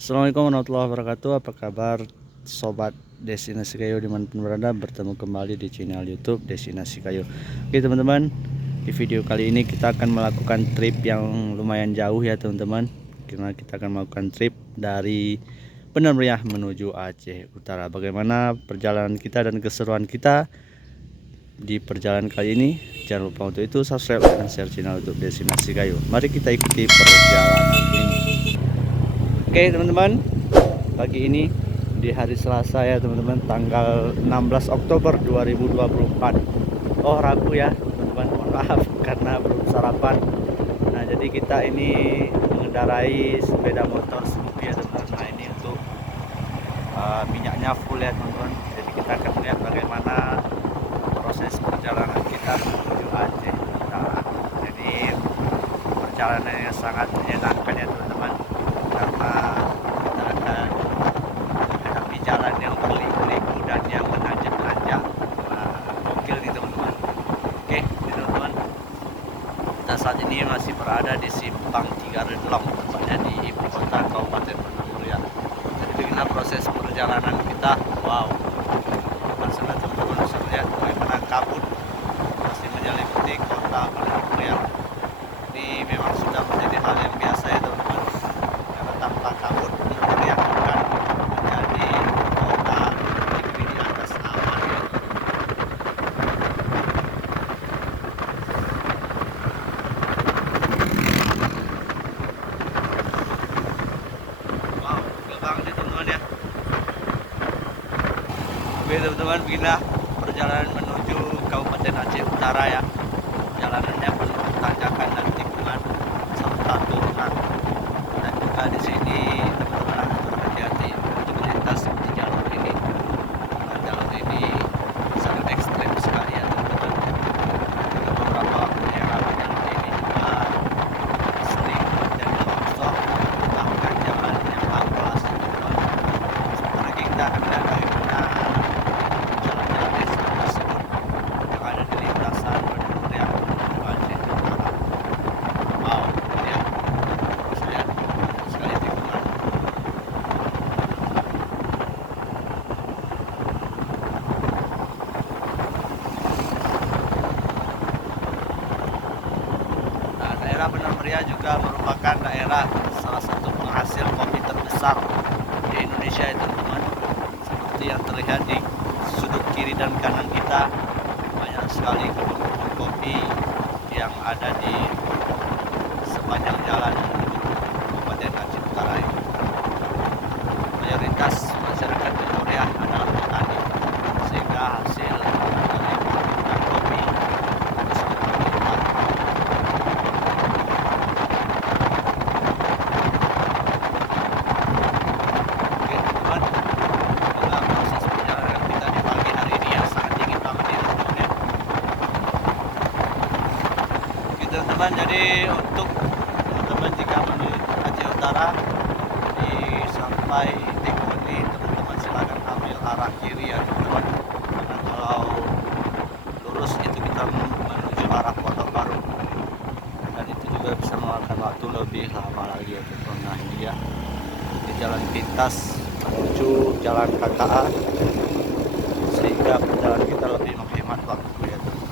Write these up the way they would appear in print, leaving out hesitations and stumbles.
Assalamualaikum warahmatullahi wabarakatuh. Apa kabar sobat Destinasi Kayu dimanapun berada? Bertemu kembali di channel YouTube Destinasi Kayu. Oke teman-teman, di video kali ini kita akan melakukan trip yang lumayan jauh ya teman-teman. Karena kita akan melakukan trip dari Benar Meriah menuju Aceh Utara. Bagaimana perjalanan kita dan keseruan kita di perjalanan kali ini? Jangan lupa untuk itu subscribe dan share channel YouTube Destinasi Kayu. Mari kita ikuti perjalanan ini. Oke teman-teman, pagi ini di hari Selasa ya teman-teman, tanggal 16 Oktober 2024. Oh Rabu ya teman-teman, mohon maaf karena belum sarapan. Nah jadi kita ini mengendarai sepeda motor Scoopy ya teman-teman. Nah ini untuk minyaknya full ya teman-teman. Jadi kita akan melihat bagaimana proses perjalanan kita menuju Aceh Utara. Jadi perjalanannya sangat menyenangkan ya teman-teman, karena kita akan menghadapi jalan yang berliku-liku dan yang menanjak-nanjak. Gokil nih teman-teman. Oke teman-teman, kita saat ini masih berada di Simpang Cigaredlong, tepatnya di ibu kota Kabupaten Benar Meriah. Jadi beginilah proses perjalanan kita. Wow, sana teman-teman bisa melihat bagaimana kabut masih menyelimuti kota Benar Meriah. Ini memang sudah menjadi hal yang biasa ya teman-teman, karena tanpa kabut Benar Meriah akan menjadi kota berdiri di atas awan ya. Wow, gerbang nih teman-teman ya. Oke teman-teman, beginilah perjalanan menuju Kabupaten Aceh Utara ya. Jalanannya penuh tanjakan dan tikungan serta turunan. Dan juga di sini teman-teman harus berhati-hati untuk melintas di jalur ini. Nah, jalur ini sangat ekstrim sekali ya teman-teman. Ada beberapa waktu yang lalu jalur ini juga sering terjadi longsor, bahkan jalan yang amblas teman-teman. Sebentar lagi kita akan melihat bagaimana jalan-jalan desa tersebut yang ada di lintasan Benar Meriah menuju Aceh Utara. Wow, ya, bisa lihat sekali tikungan. Nah, daerah Benar Meriah juga merupakan daerah salah satu penghasil kopi terbesar di Indonesia ya teman-teman. Seperti yang terlihat di sudut kiri dan kanan kita, banyak sekali kebun-kebun kopi yang ada di sepanjang jalan Kabupaten Aceh Utara ini. Mayoritas masyarakat Benar Meriah adalah petani, sehingga hasil dari kebun dan kopi itu sangat berlimpah. Oke teman-teman, inilah proses perjalanan kita di pagi hari ini yang sangat dingin banget ini teman-teman ya. Oke teman-teman, jadi untuk teman-teman jika menuju Aceh Utara di sampai tikungan ini, teman-teman silakan ambil arah kiri ya teman-teman, karena kalau lurus itu kita menuju arah Kota Baru, dan itu juga bisa memakan waktu lebih lama lagi ya teman-teman. Nah ini ya, di jalan pintas menuju jalan KKA, sehingga perjalanan kita lebih menghemat waktu ya teman-teman.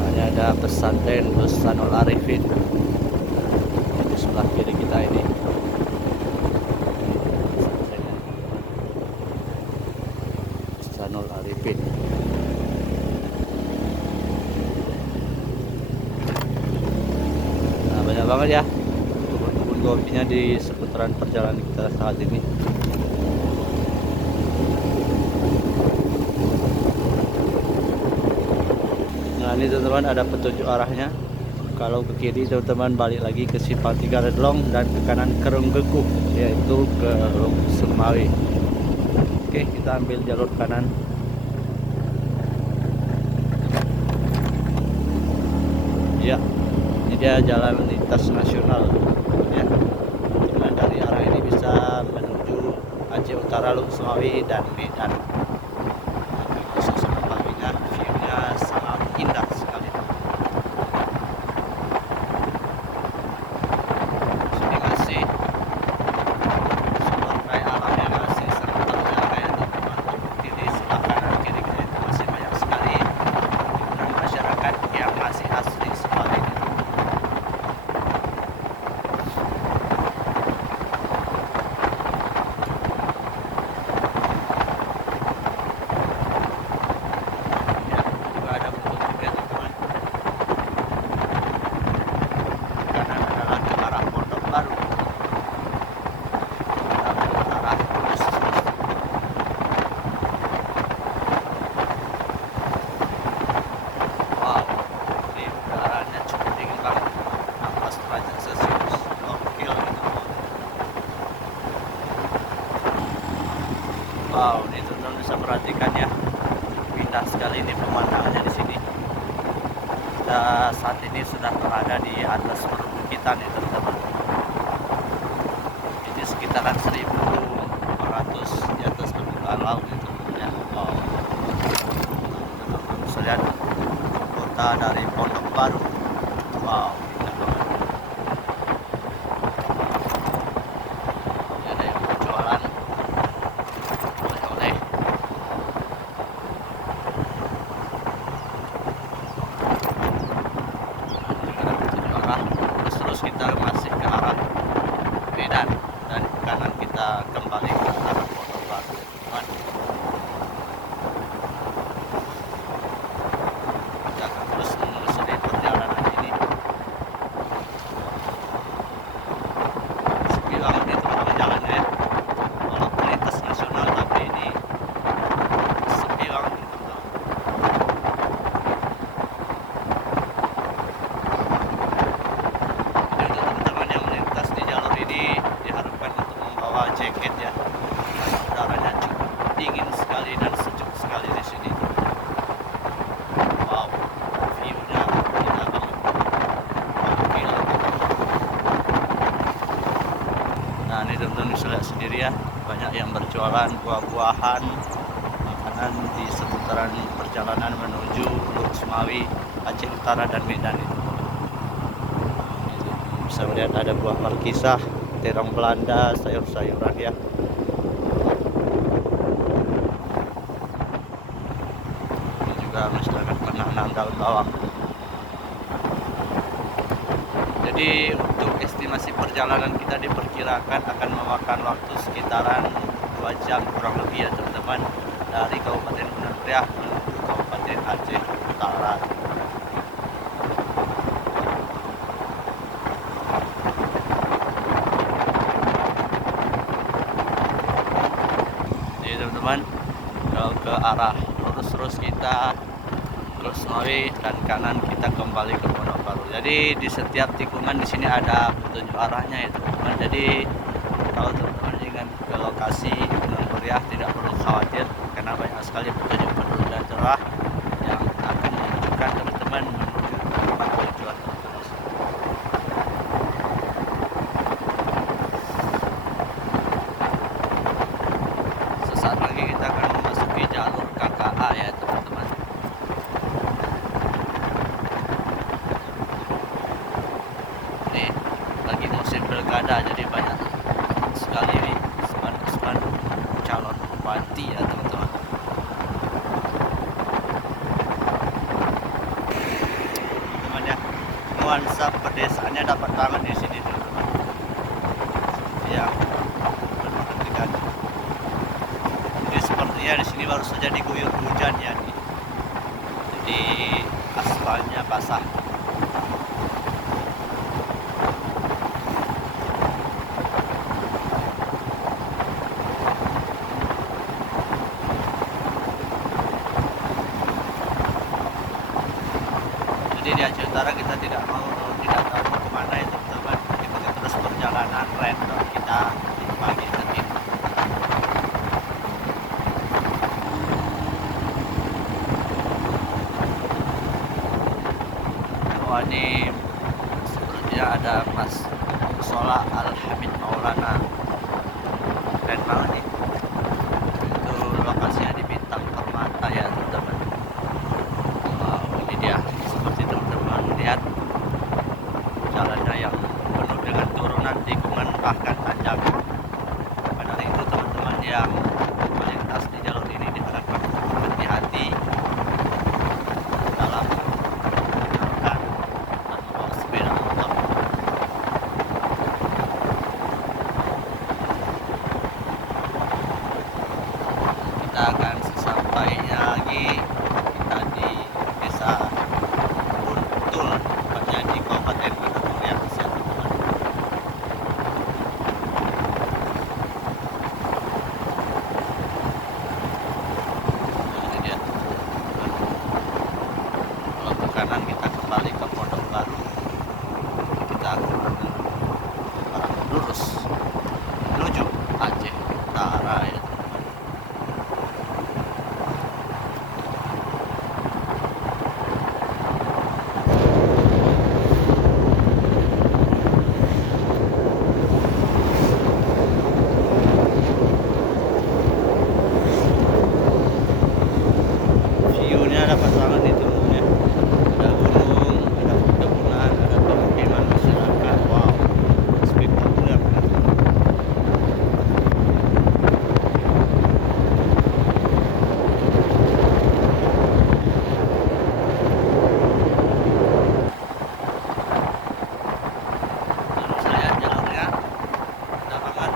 Hanya ada pesantren Bustanul Arifin di sebelah kiri kita ini. Pesantrennya Bustanul Arifin. Nah banyak banget ya kebun-kebun kopinya di seputaran perjalanan kita saat ini. Nah ini teman-teman ada petunjuk arahnya. Kalau ke kiri teman-teman balik lagi ke Simpang Cigaredlong, dan ke kanan ke Runggeku, yaitu ke Lung Semawi. Oke, kita ambil jalur kanan. Ya, ini dia jalan lintas nasional ya. Jalan dari arah ini bisa menuju Aceh Utara, Lung Semawi dan Medan. Bisa indah sekali ini pemandangannya di sini. Kita saat ini sudah berada di atas perbukitan ya teman-teman. Ini sekitaran 1.500 di atas permukaan laut itu ya. Wow. Bisa lihat kota dari Pondok Baru. Wow, indah banget. Ini ada yang berjualan oleh-oleh. Terus kita masih ke arah Medan dan kanan kita kembali ke arah Pondok Baru teman. Kita akan terus menelusuri perjalanan ini. Sepi banget nih teman-teman jalannya ya, walaupun lintas nasional tapi ini sepi banget nih teman-teman. Jaket ya, udaranya cukup dingin sekali dan sejuk sekali di sini. Wow, view-nya indah banget. Gila. Nah ini teman-teman bisa lihat sendiri ya, banyak yang berjualan buah-buahan, makanan di seputaran perjalanan menuju Luk Sumawi, Aceh Utara dan Medan itu. Bisa melihat ada buah markisah, terong Belanda, sayur-sayuran ya. Ini juga masyarakat menanam daun bawang. Jadi untuk estimasi perjalanan kita diperkirakan akan memakan waktu sekitaran 2 jam kurang lebih ya teman-teman, dari Kabupaten Gunung Priah menuju Kabupaten Aceh Utara. Teman-teman, kalau ke arah lurus terus kita Luk Sumawi dan kanan kita kembali ke Pondok Baru. Jadi di setiap tikungan di sini ada petunjuk arahnya ya teman-teman. Jadi kalau teman-teman ingin ke lokasi Gunung Priah tidak perlu khawatir karena banyak sekali petunjuk-petunjuk dan cerah yang akan menunjukkan teman-teman menuju ke tempat tujuan teman-teman. Sesaat lagi kita akan memasuki jalur KKA ya teman-teman. Ini lagi musim pilkada, jadi banyak sekali nih spanduk calon bupati ya teman-teman. Teman ya, nuansa pedesaannya dapat banget di sini teman-teman. Ya, sepertinya di sini baru saja diguyur hujan ya nih. Jadi aspalnya basah. Jadi di Aceh Utara kita tidak tahu mau kemana itu teman-teman. Ikuti terus perjalanan random kita di pagi ini. Wah ini sepertinya ada Mas Musola Al-Hamid Maulana, keren banget nih. Itu lokasinya di Bintang Permata ya teman-teman. Wow, ini dia seperti teman-teman lihat jalannya yang penuh dengan turunan, tikungan bahkan tanjak. Pada itu teman-teman yang melintas di jalur ini diharapkan hati-hati dalam sepeda motor. Kita akan sesampainya lagi kita di desa Buntul, tepatnya di Kabupaten Gunung Priah teman-teman. dapat banget nih teman-teman ya. Ada gunung, ada perkebunan, ada pemukiman masyarakat. Wow, spektakuler banget. Terus lihat jalurnya, indah banget.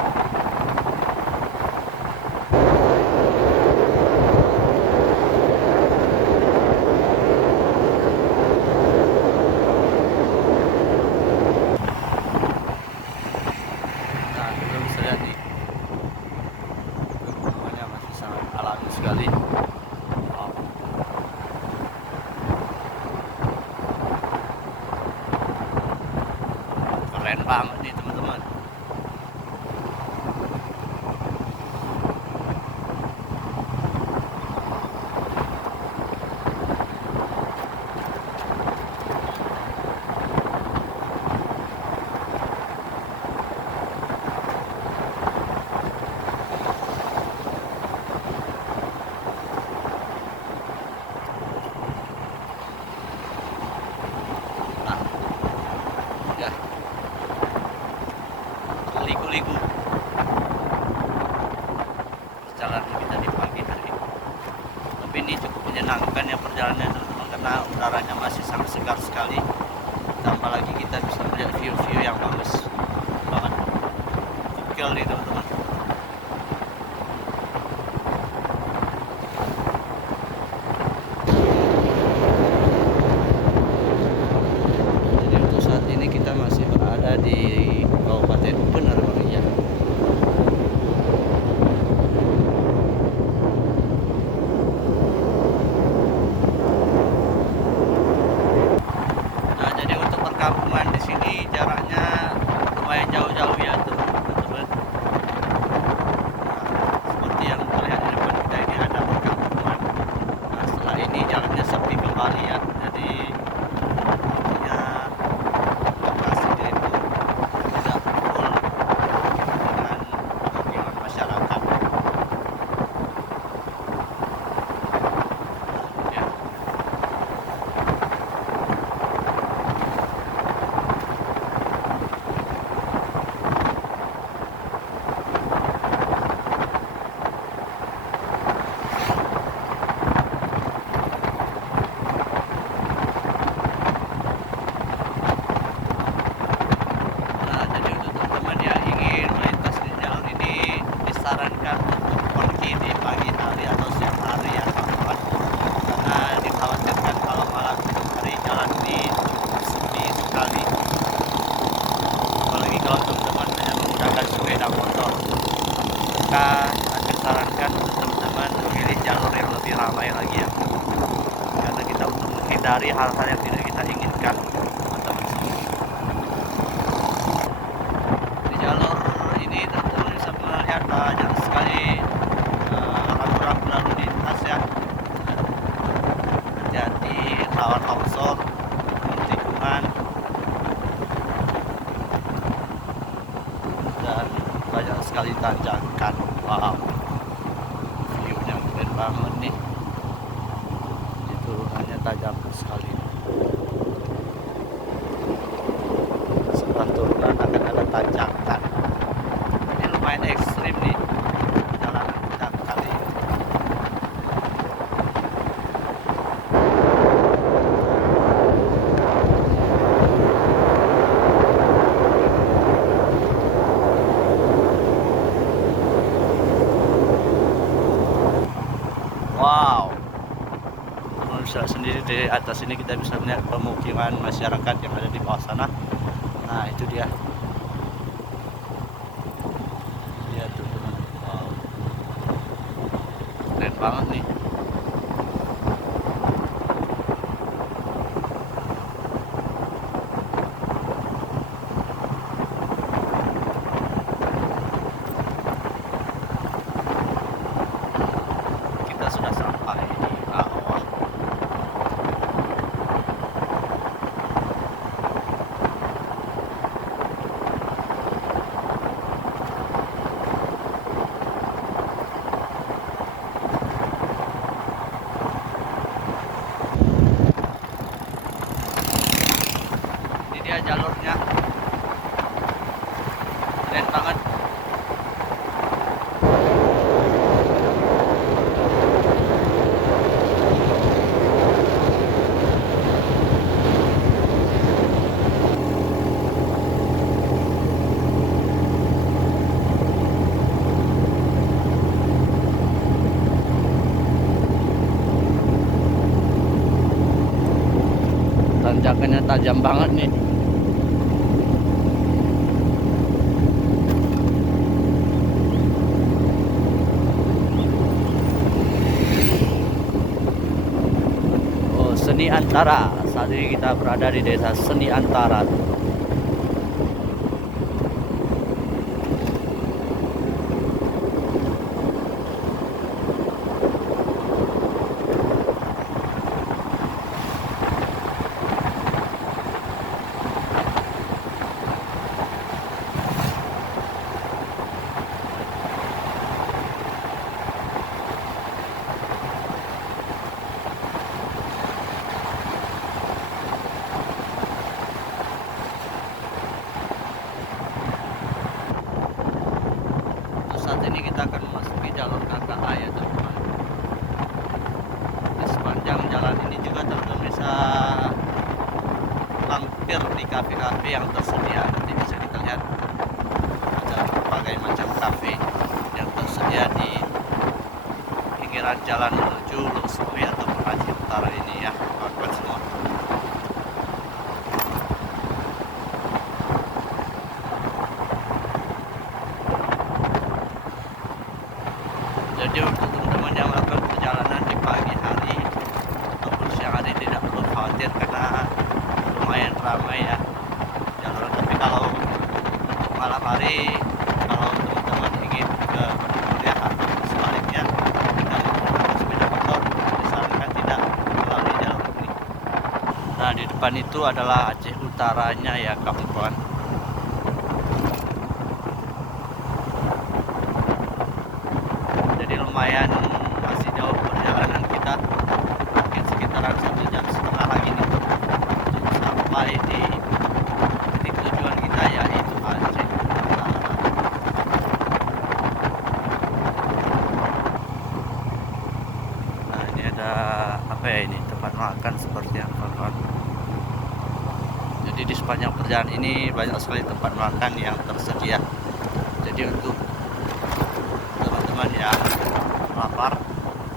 Nah, kita bisa lihat nih, pegunungannya masih sangat alami sekali. Wow. Keren banget nih teman-teman. Nah, ya, liku-liku perjalanan kita di pagi hari ini. Tapi ini cukup menyenangkan ya perjalanannya teman-teman, karena udaranya masih sangat segar sekali. Tambah lagi kita bisa melihat view-view yang bagus banget. Gokil nih teman-teman. Jadi untuk saat ini kita masih berada di Kabupaten Penerbangan ya. Nah, jadi untuk perkampungan di sini jaraknya lumayan jauh-jauh ya teman-teman. Nah, seperti yang terlihat di depan kita ini ada perkampungan. Nah, setelah ini jalannya sepi kembali ya. Jadi artinya lokasi itu tidak full dengan pemukiman masyarakat. Ya. Nah, jadi untuk teman-teman yang ingin melintas di jalur ini disarankan untuk pergi di pagi hari atau siang hari ya teman-teman. Karena dikhawatirkan kalau malam hari jalan ini cukup sepi sekali. Apalagi kalau teman-teman hanya menggunakan sepeda motor. Maka saya sarankan untuk teman-teman memilih jalur yang lebih ramai lagi ya. Karena kita untuk menghindari hal-hal yang tidak kita inginkan teman-teman. Di jalur ini teman-teman bisa melihat banyak sekali rambu-rambu lalu lintas ya. Hati-hati rawan longsor, tikungan, dan banyak sekali tanjakan. Wow, view-nya keren banget nih. Jadi turunannya tajam sekali. Setelah turunan akan ada tanjakan. Ini lumayan ekstrim nih perjalanan kita kali ini. Wow, teman bisa sendiri di atas ini kita bisa melihat pemukiman masyarakat yang ada di bawah sana. Nah, itu dia. Lihat tuh teman. Wow, keren banget nih. Kita sudah sampai di bawah. tanjakannya tajam banget nih. Oh, Seni Antara. Saat ini kita berada di desa Seni Antara. Saat ini kita akan memasuki jalur KKA ya teman-teman. Di sepanjang jalan ini juga teman-teman bisa lampir di kafe-kafe yang tersedia. Nanti bisa kita lihat ada berbagai macam kafe yang tersedia di pinggiran jalan menuju Luksuwi atau Aceh Utara ini ya, kawan-kawan semua. Jadi untuk teman-teman yang melakukan perjalanan di pagi hari ataupun siang hari tidak perlu khawatir karena lumayan ramai ya jalur. Tapi kalau untuk malam hari, kalau teman-teman ingin ke kuliah atau sebaliknya tidak menggunakan sepeda motor, disarankan tidak melalui jalur ini. Nah, di depan itu adalah Aceh Utaranya ya kawan-kawan. Jadi lumayan masih jauh perjalanan kita, mungkin sekitaran 1,5 jam lagi nih untuk sampai di titik tujuan kita yaitu Aceh Utara. Nah, ini ada apa ya, ini tempat makan seperti yang kawan-kawan. Jadi di sepanjang perjalanan ini banyak sekali tempat makan yang tersedia. Jadi untuk teman-teman yang lapar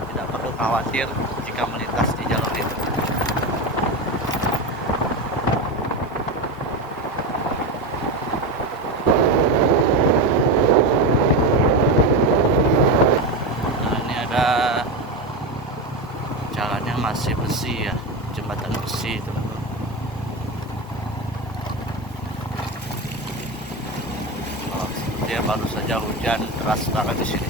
tidak perlu khawatir jika melintas di jalur itu. Nah, ini ada jalannya masih besi ya, jembatan besi teman-teman. Dia baru saja hujan deras banget di sini.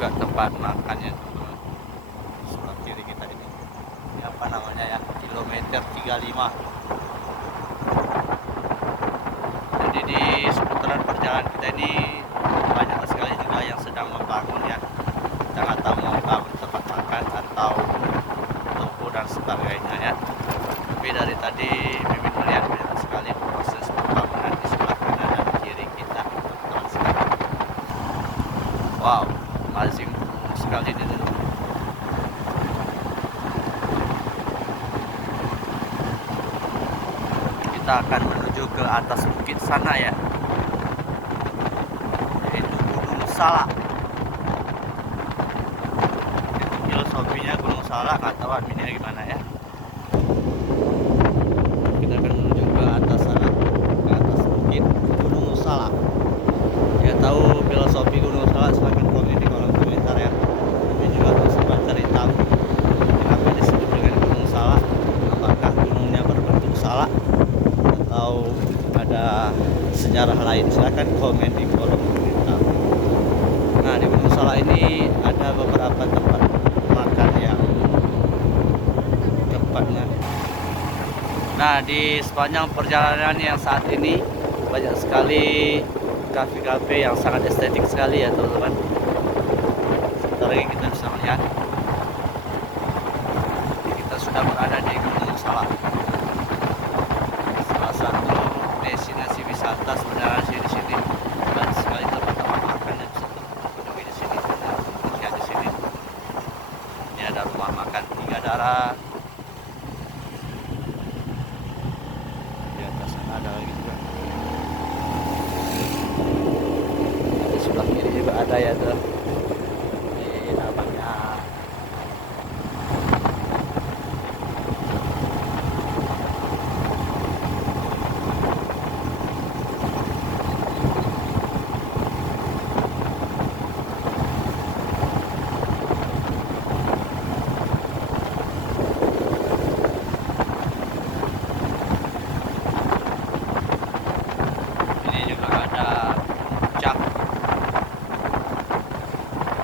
juga tempat makannya teman-teman. Sebelah kiri kita ini apa namanya ya, kilometer 35. Jadi di seputaran perjalanan kita ini banyak sekali juga yang sedang membangun ya. Kita nggak tahu mau bangun tempat makan atau toko dan sebagainya ya. Tapi dari tadi Mimin melihat banyak sekali proses pembangunan di sebelah kanan dan kiri kita, teman-teman sekalian. Wow, amazing sekali di sini. Kita akan menuju ke atas bukit sana ya, yaitu Gunung Salak. Itu filosofinya Gunung Salak, nggak tahu adminnya gimana ya. Kita akan menuju ke atas sana, ke atas bukit Gunung Salak. Ya tahu filosofi Gunung Salak, silahkan komen di kolom komentar ya. Kami juga harus cari tahu kenapa disebut dengan Gunung Salak. Apakah gunungnya berbentuk salak atau ada sejarah lain? Silahkan komen di kolom komentar. Nah, di Gunung Salak ini ada beberapa tempat makan yang tempatnya. Nah, di sepanjang perjalanan yang saat ini banyak sekali kafe-kafe yang sangat estetik sekali ya teman-teman. Sebentar lagi kita bisa melihat kita sudah berada di Gunung Salak, salah satu destinasi wisata sebenarnya di sini. Banyak sekali tempat-tempat makan yang bisa dikunjungi di sini. Lihat di sini, ini ada rumah makan 3 darah. Di atas sana ada lagi juga. Di sebelah kiri juga ada ya tuh. Ini namanya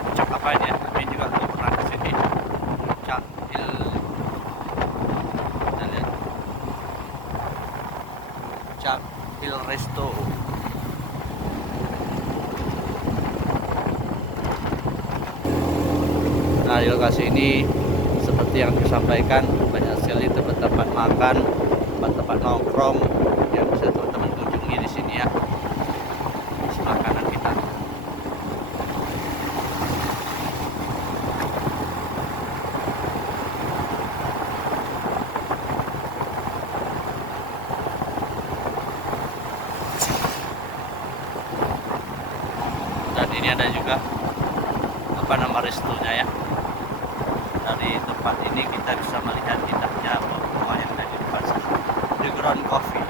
puncak apa ini ya? Kami juga belum pernah ke sini. Puncak Il, kita lihat Puncak Il Resto. Nah, di lokasi ini seperti yang disampaikan, banyak sekali tempat-tempat makan, tempat-tempat nongkrong yang bisa teman-teman kunjungi di sini ya. Sebelah kanan kita. Dan ini ada juga apa nama restonya ya. Dari tempat ini kita bisa melihat indahnya rumah yang ada di depan sana, The Ground Coffee.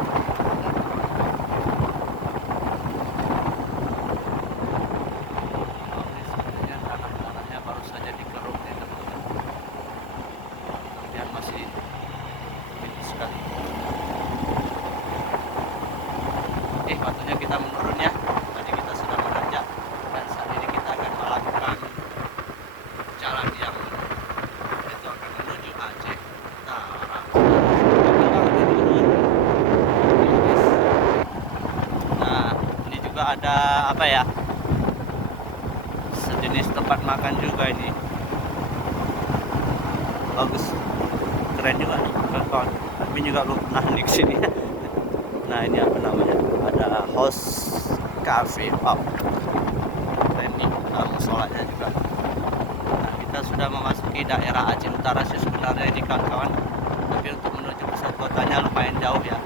Sebenarnya tanah-tanahnya baru saja dikeruk ya teman-teman. Kemudian masih tinggi sekali. Waktunya kita menurun ya. Tadi kita sudah menanjak dan saat ini kita akan melakukan jalan yang itu akan menuju Aceh Utara. Nah, ini juga ada apa ya? Sejenis tempat makan juga ini. Bagus, keren juga nih kawan. Tapi juga belum pernah di sini. Nah, ini apa namanya? Ada House Cafe. Wow, keren nih, musolanya juga. Nah, kita sudah memasuki daerah Aceh Utara sih sebenarnya ini kawan-kawan. Tapi untuk menuju pusat kotanya lumayan jauh ya.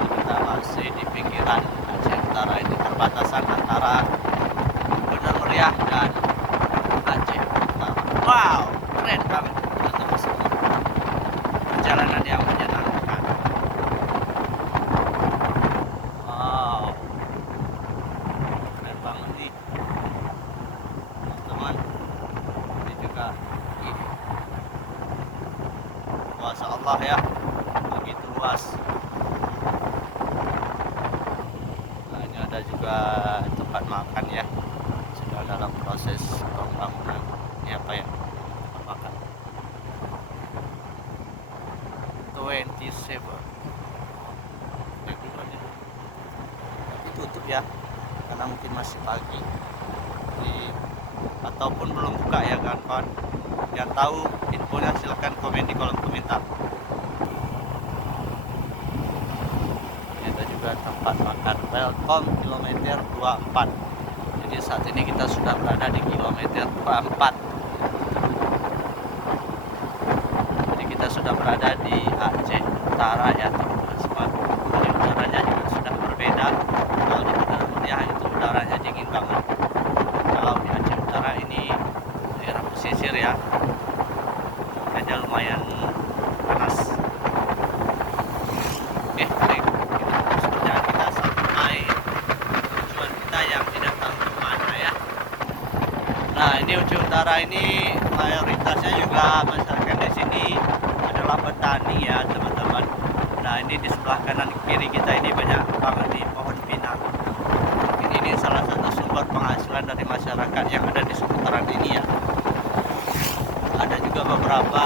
Kita masih di pinggiran Aceh Utara, ini perbatasan antara Benar Meriah dan Aceh Utara. Wow, keren banget teman-teman semua. Perjalanan yang menyenangkan. Wow, keren banget nih teman-teman. Ini juga kuasa Allah ya, begitu luas. Nah, ini ada juga tempat makan ya, sedang dalam proses pembangunan. Ini apa ya, tempat makan 27. Tapi tutup ya, karena mungkin masih pagi ataupun belum buka ya kawan-kawan. Yang tahu infonya silahkan komen di kolom komentar. Ini ada juga tempat makan Welcome kilometer 24. Ini Jadi saat ini kita sudah berada di kilometer 4. Jadi kita sudah berada di Aceh Utara ya teman-teman semua. Jadi udaranya juga sudah berbeda. Kalau di Bandar Mulia itu udaranya dingin banget. Kalau di Aceh Utara ini daerah pesisir ya, aja lumayan panas. Oke, baik. Kita sampai tujuan kita yang tidak tahu kemana ya. Nah, ini Aceh Utara ini mayoritasnya juga masyarakat di sini adalah petani ya teman-teman. Nah, ini di sebelah kanan kiri kita ini banyak banget nih pohon pinang. Mungkin ini salah satu sumber penghasilan dari masyarakat yang ada di seputaran ini ya. Ada juga beberapa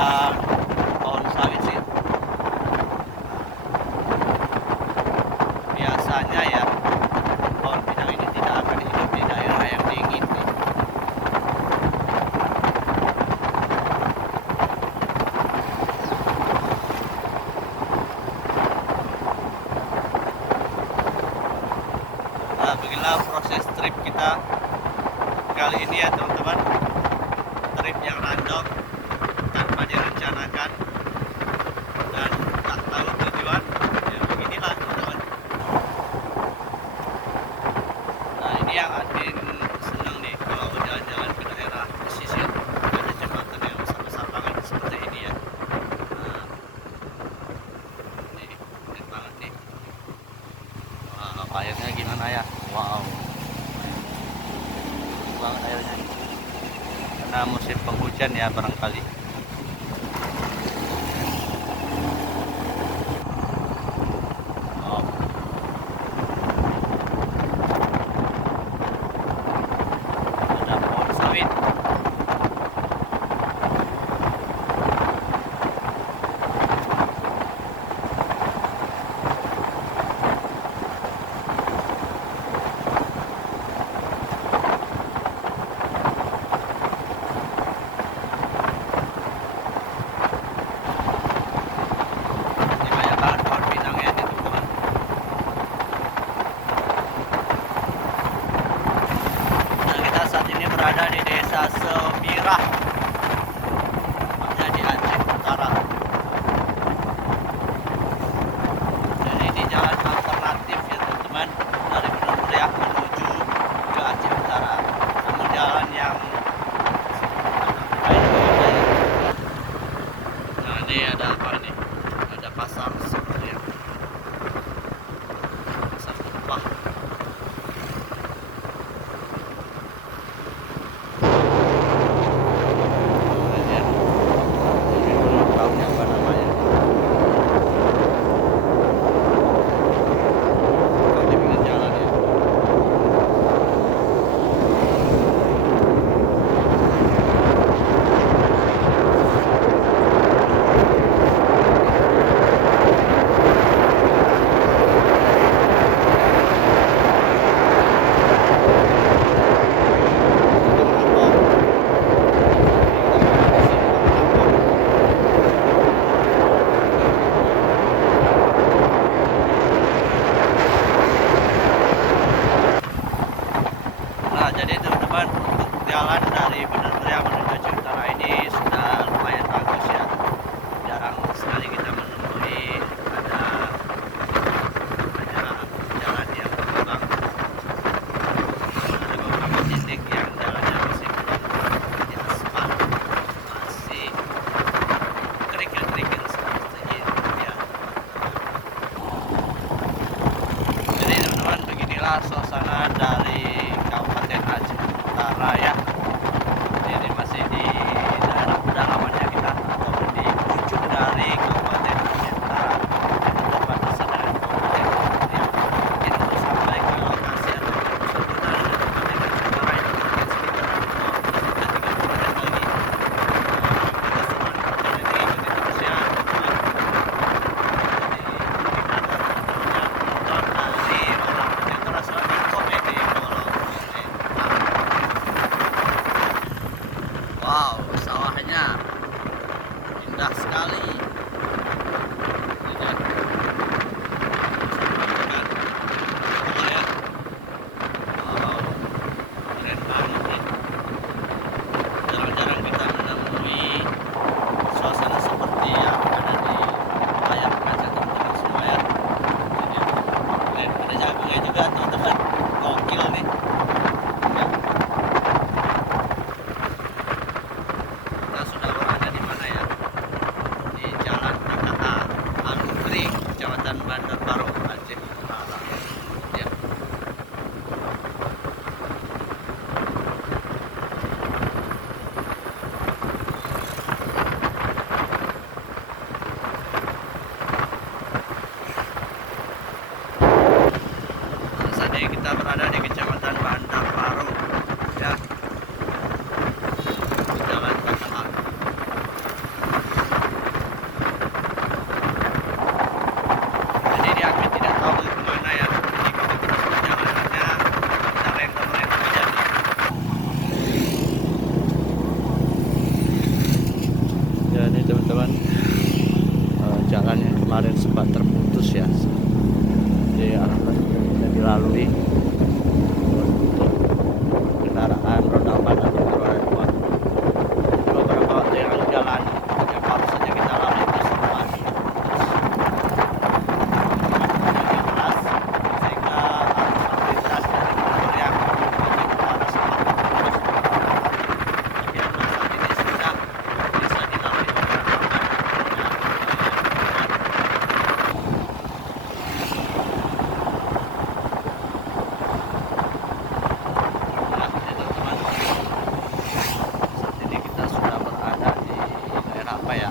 pohon sawit sih. Biasanya ya pohon pinang ini tidak akan hidup di daerah yang dingin nih. Nah, beginilah proses trip kita kali ini ya teman-teman. Trip yang random, tanpa direncanakan dan tak tahu tujuan, ya beginilah teman-teman. Nah, ini yang admin senang nih kalau jalan-jalan ke daerah pesisir, ada jembatan yang besar-besar banget seperti ini ya. Nah, ini keren banget nih. Wow, airnya gimana ya? Wow, bagus banget airnya nih. Karena musim penghujan ya barangkali. Oh. Ada pohon sawit. Berada di desa Sebirah, tepatnya di Aceh Utara. Jadi ini jalan alternatif ya teman-teman, dari Bandar Mulia menuju ke Aceh Utara. Namun jalan yang nah, ini ada apa nih? Ada pasar seperti ya. Pasar tumpah. Nah, jadi teman-teman, untuk jalan dari Bandar Mulia menuju Aceh Utara ini sudah lumayan bagus ya. Jarang sekali kita menemui ada jalan yang berlubang. Ada beberapa titik yang jalannya masih belum di aspal, masih kerikil-kerikil seperti itu ya. Jadi teman-teman, beginilah suasana dari Kabupaten Aceh Utara ya. Ini masih di daerah pedalamannya kita, ataupun di ujung dari Kabupaten Aceh Utara, berbatasan dengan Kabupaten Riau. Mungkin untuk sampai ke lokasi atau pusat kota dari Kabupaten Aceh Utara itu mungkin sekitaran 20 dan 30 menit lagi. Kita semua jadi ikuti terus ya teman-teman. Jadi kita ada nonton dari orang Aceh Utara Selatan komedi kalau Jadi kita berada di Kecamatan Bandar Baru ya, Jalan Katalan. Jadi dia kami tidak tahu kemana ya. Jadi kalau kita perjalanannya kita random aja nih. Ya ini teman-teman, jalan yang kemarin sempat terputus ya. Jadi arah tidak dilalui untuk kendaraan roda 4 atau roda 2. Beberapa waktu yang lalu jalan yang baru saja kita lalui itu sempat yang keras, sehingga arus lalu lintas dari motor yang menuju ke arah Semarang terus. Tapi alhamdulillah saat ini sudah bisa dilalui beberapa ya,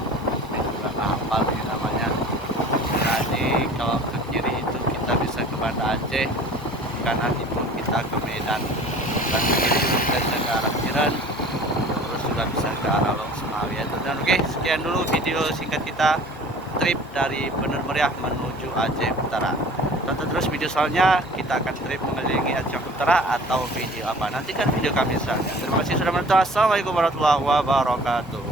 ini juga nggak hafal ini namanya. Jadi kalau ke kiri itu kita bisa ke Banda Aceh, ke kanan itu kita ke Medan, dan ke kiri itu kita bisa ke arah Iran, terus juga bisa ke arah Long Semawi ya. Dan oke, sekian dulu video singkat kita trip dari Bener Meriah menuju Aceh Utara. Tonton terus video selanjutnya, kita akan trip mengelilingi Aceh Utara atau video apa, nantikan video kami selanjutnya. Terima kasih sudah menonton. Assalamualaikum warahmatullahi wabarakatuh.